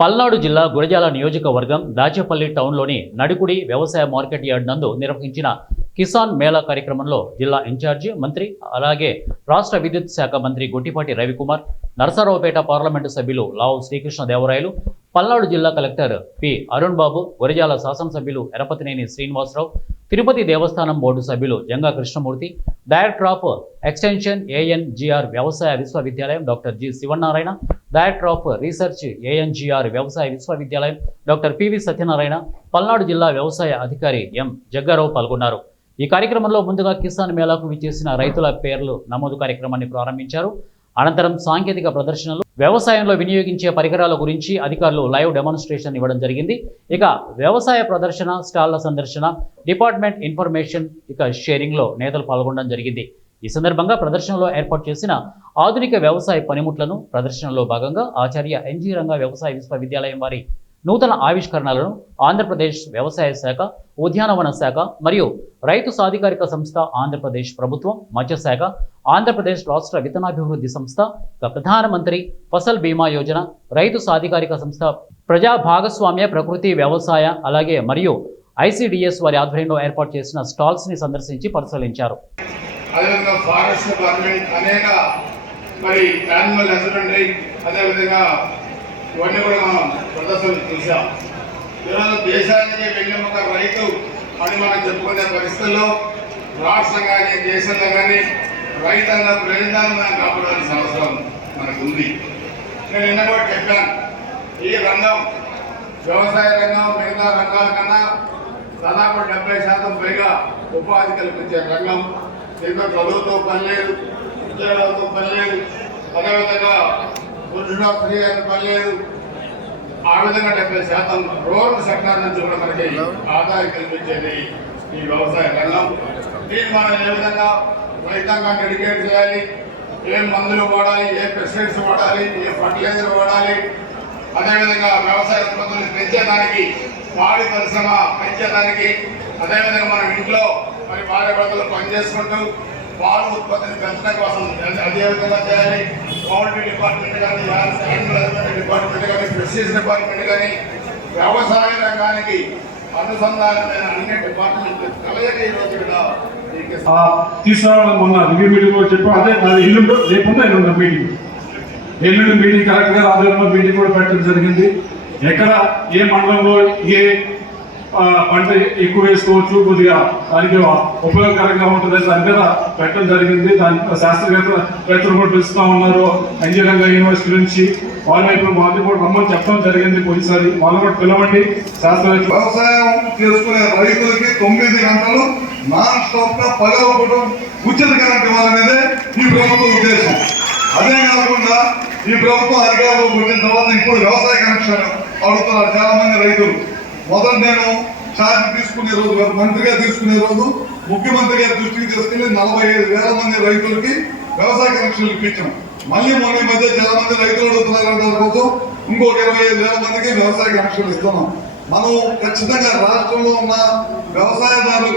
పల్నాడు జిల్లా గురజాల నియోజకవర్గం దాచేపల్లి టౌన్లోని నడుకుడి వ్యవసాయ మార్కెట్ యార్డ్ నందు నిర్వహించిన కిసాన్ మేళా కార్యక్రమంలో జిల్లా ఇన్ఛార్జి మంత్రి అలాగే రాష్ట్ర విద్యుత్ శాఖ మంత్రి గొట్టిపాటి రవికుమార్, నరసరావుపేట పార్లమెంటు సభ్యులు లావు శ్రీకృష్ణదేవరాయలు, పల్నాడు జిల్లా కలెక్టర్ పి అరుణ్ బాబు, గురజాల శాసనసభ్యులు ఎరపతినేని శ్రీనివాసరావు, తిరుపతి దేవస్థానం బోర్డు సభ్యులు Janga Krishnamurthy, director of extension ఏఎన్జిఆర్ వ్యవసాయ విశ్వవిద్యాలయం doctor G Sivanarayana, director of research ఏఎన్జిఆర్ వ్యవసాయ విశ్వవిద్యాలయం డాక్టర్ పివి సత్యనారాయణ, పల్నాడు జిల్లా వ్యవసాయ అధికారి ఎం జగ్గారావు పాల్గొన్నారు. ఈ కార్యక్రమంలో ముందుగా కిసాన్ మేళాకు విచ్చేసిన రైతుల పేర్లు నమోదు కార్యక్రమాన్ని ప్రారంభించారు. అనంతరం సాంకేతిక ప్రదర్శనలు, వ్యవసాయంలో వినియోగించే పరికరాల గురించి అధికారులు లైవ్ డెమాన్స్ట్రేషన్ ఇవ్వడం జరిగింది. ఇక వ్యవసాయ ప్రదర్శన, స్టాళ్ల సందర్శన, డిపార్ట్మెంట్ ఇన్ఫర్మేషన్ షేరింగ్లో నేతలు పాల్గొనడం జరిగింది. ఈ సందర్భంగా ప్రదర్శనలో ఏర్పాటు చేసిన ఆధునిక వ్యవసాయ పనిముట్లను, ప్రదర్శనలో భాగంగా ఆచార్య ఎన్జీ రంగా వ్యవసాయ విశ్వవిద్యాలయం వారి నూతన ఆవిష్కరణలను ఆంధ్రప్రదేశ్ వ్యవసాయ శాఖ, ఉద్యానవన శాఖ మరియు రైతు సాధికారిక సంస్థ, ఆంధ్రప్రదేశ్ ప్రభుత్వం, మత్స్యశాఖ, ఆంధ్రప్రదేశ్ రాష్ట్ర విత్తనాభివృద్ధి సంస్థ, ప్రధానమంత్రి ఫసల్ బీమా యోజన, రైతు సాధికారిక సంస్థ, ప్రజా భాగస్వామ్య ప్రకృతి వ్యవసాయ అలాగే మరియు ఐసిడిఎస్ వారి ఆధ్వర్యంలో ఏర్పాటు చేసిన స్టాల్స్ ని సందర్శించి పరిశీలించారు. ఇవన్నీ కూడా మనం ప్రదర్శనలు చూసాం. ఈరోజు దేశానికి వెన్నెముక రైతు అని మనం చెప్పుకునే పరిస్థితుల్లో రాష్ట్రంగా కానీ దేశంలో కానీ రైతన్న ప్రయోజనాలను మనం కాపాడాల్సిన అవసరం మనకు ఉంది. నేను నిన్న కూడా చెప్పాను, ఈ రంగం వ్యవసాయ రంగం మిగతా రంగాల కన్నా దాదాపు 70% పైగా ఉపాధి కల్పించే రంగం. దీంట్లో చదువుతో పని లేదు, ఉద్యోగాలతో పని లేదు, అదేవిధంగా పురుషుల స్త్రీ అని పని లేదు. ఆ విధంగా 70% రూరల్ సెక్టార్ నుంచి కూడా మనకి ఆదాయం కల్పించేది ఈ వ్యవసాయ రంగం. దీన్ని మనం ఏ విధంగా రైతాంగాన్ని ఎడ్యుకేట్ చేయాలి, ఏ మందులు వాడాలి, ఏ పెస్టిసైడ్స్ వాడాలి, ఏ ఫర్టిలైజర్ వాడాలి, అదేవిధంగా వ్యవసాయ ఉత్పత్తులు పెంచేదానికి, పాడి పరిశ్రమ పెంచేదానికి, అదేవిధంగా మనం ఇంట్లో మరి భార్య భర్తలు పనిచేసుకుంటూ పాల ఉత్పత్తిని పెంచడం కోసం అదేవిధంగా చేయాలి. పౌల్ట్రీ డిపార్ట్మెంట్ కానీ, యానిమల్ డిపార్ట్మెంట్ కానీ, ఫిషరీస్ డిపార్ట్మెంట్ కానీ, వ్యవసాయ రంగానికి అనుసంధానమైన అన్ని డిపార్ట్మెంట్ కలయిక ఈరోజు తీసుకురావడం మొన్న రివ్యూ మీటింగ్ కూడా చెప్పాం. అదే ఎల్లుండి లేకుండా ఎల్లుండి మీటింగ్ కరెక్ట్ గా ఆధ్వర్యంలో మీటింగ్ కూడా పెట్టడం జరిగింది. ఎక్కడ ఏ మండలంలో ఏ పంట ఎక్కువ వేసుకోవచ్చు, కొద్దిగా దానికి ఉపయోగకరంగా ఉంటుంది దాని మీద పెట్టడం జరిగింది. దాని శాస్త్రవేత్తలు కూడా పిలుస్తూ ఉన్నారు. ఇంజనీరింగ్ యూనివర్సిటీ నుంచి వాళ్ళు కూడా రమ్మని చెప్పడం జరిగింది. పోయినసారి వాళ్ళు కూడా పిలవండి. శాస్త్రవేత్తలు వ్యవసాయం చేసుకునే రైతులకి 9 గంటలు నాన్ స్టాప్ గా పగలపూటం ఉచిత కరెంట్ ఇవ్వాలనేదే ఈ ప్రభుత్వ ఉద్దేశం. అదే కాకుండా ఈ ప్రభుత్వం అధికారంలోకి వచ్చిన తర్వాత ఇప్పుడు వ్యవసాయ కనెక్షన్ అడుగుతున్నారు చాలా మంది రైతులు. మొదట నేను ఛార్జ్ తీసుకునే రోజు, మంత్రిగా తీసుకునే రోజు ముఖ్యమంత్రి గారి దృష్టికి తీసుకెళ్లి 45,000 మంది రైతులకి వ్యవసాయ కనెక్షన్లు ఇప్పించాం. మళ్ళీ మొన్న మధ్య చాలా మంది రైతులు అడుగుతున్నారు దానికోసం ఇంకొక 25,000 మందికి వ్యవసాయ కనెక్షన్లు ఇస్తున్నాం. మనం ఖచ్చితంగా రాష్ట్రంలో ఉన్న వ్యవసాయదారులు